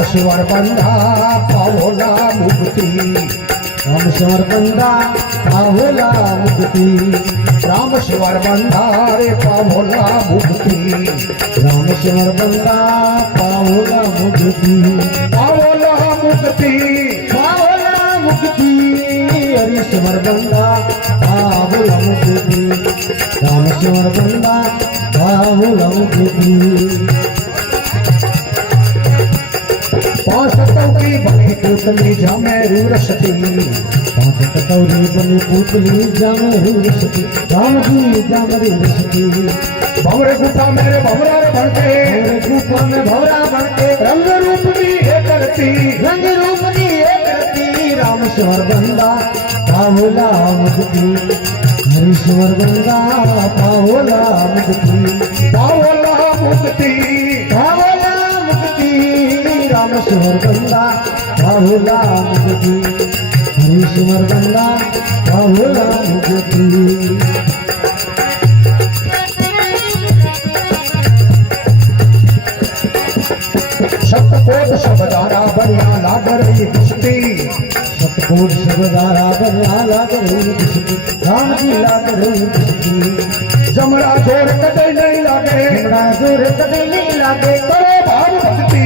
रामेश्वर बंधा पावला मुक्ती रामेश्वर बंधा पावला मुक्ती रामेश्वर बंधा रे पावला मुक्ती रामेश्वर बंधा पावला मुक्ती पावला मुक्ती पावला मुक्ती हरीश्वर बंधा पावला मुक्ती रामेश्वर बंधा पावला मुक्ती पांच तौकी बनी पुतली जामे रूरसती पांच कटोरी बनी पुतली जामे रूरसती राम जी जामे रूरसती भंवरे गुफा मेरे भंवरा रे बनके मेरे गुफा में भवरा बनके रंग रूप दी है करती रंग रूप दिए करती रामेश्वर बंधा पावला मुक्ति हरीश्वर बंधा पावला मुक्ति पावला मुक्ति पावला मुक्ति रामेश्वर बंधा पावला मुक्ति हरीश्वर बंधा पावला मुक्ति सतकोट सबदारा बढ़िया लाग रही कुश्ती सतकोट सबदारा बना लाग रही कुश्ती राम जी लाग रही कुश्ती जमरा जोर कदे नहीं लागे हमरा जोर कदे नहीं लागे करो भाव भक्ति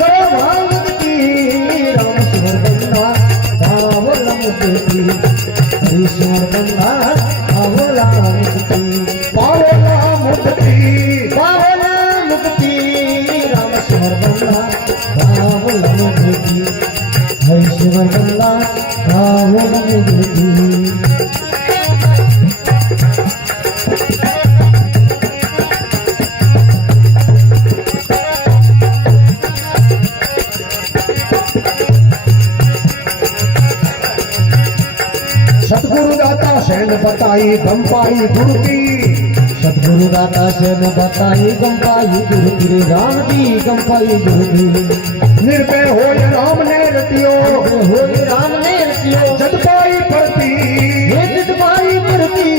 करो भाव भक्ति रामेश्वर बंधा पावला मुक्ति हरीश्वर बंधा पावला मुक्ति पावला मुक्ति पावला मुक्ति रामेश्वर बंधा पावला मुक्ति हरीश्वर बंधा पावला मुक्ति सतगुरु दाता सैन बताई गम पाई गुरु की सतगुरु दाता से न बताई गंपाई गुरु की राम जी गंपाई गुरु की निर्भय हो राम ने रतियो हो राम ने रतियो जद पाई पड़ती वेद पाई प्रति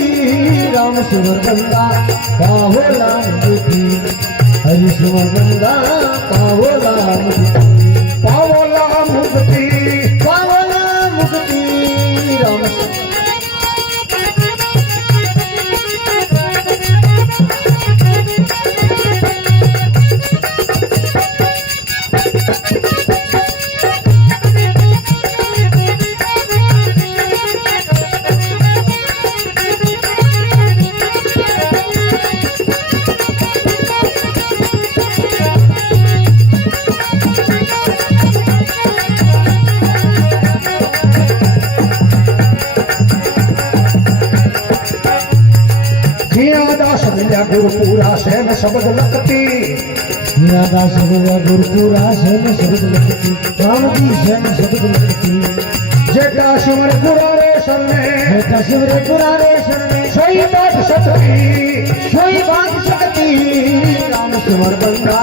रामेश्वर बंधा पावला मुक्ति हरीश्वर बंधा पावला मुक्ति पावला मुक्ति पावला मुक्ति रामेश्वर दास मिल्या गुरुपुरा सैन शब्द लगती दास मिल्या गुरुपुरा सैन शब्द लगती राम जी सैन शब्द लगती जेटा शिवर पुरारे शरणे बेटा शिवरे पुरारे शरणे सोई बात सकती सोई बात सकती रामेश्वर बंधा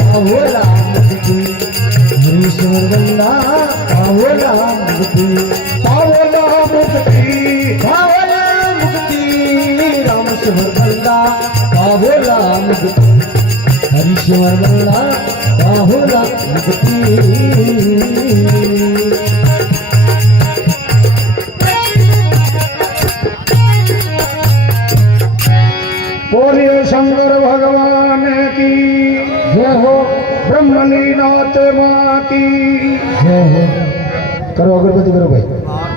पावला मुक्ति हरीश्वर बंधा पावला मुक्ति पावला मुक्ति पावला मुक्ति रामेश्वर बंधा पावला मुक्ति हरीश्वर बंधा पावला मुक्ति बोलिए शंकर भगवान की जय हो ब्रह्मलीनाथ माँ की जय हो करो अगरबत्ती करो भाई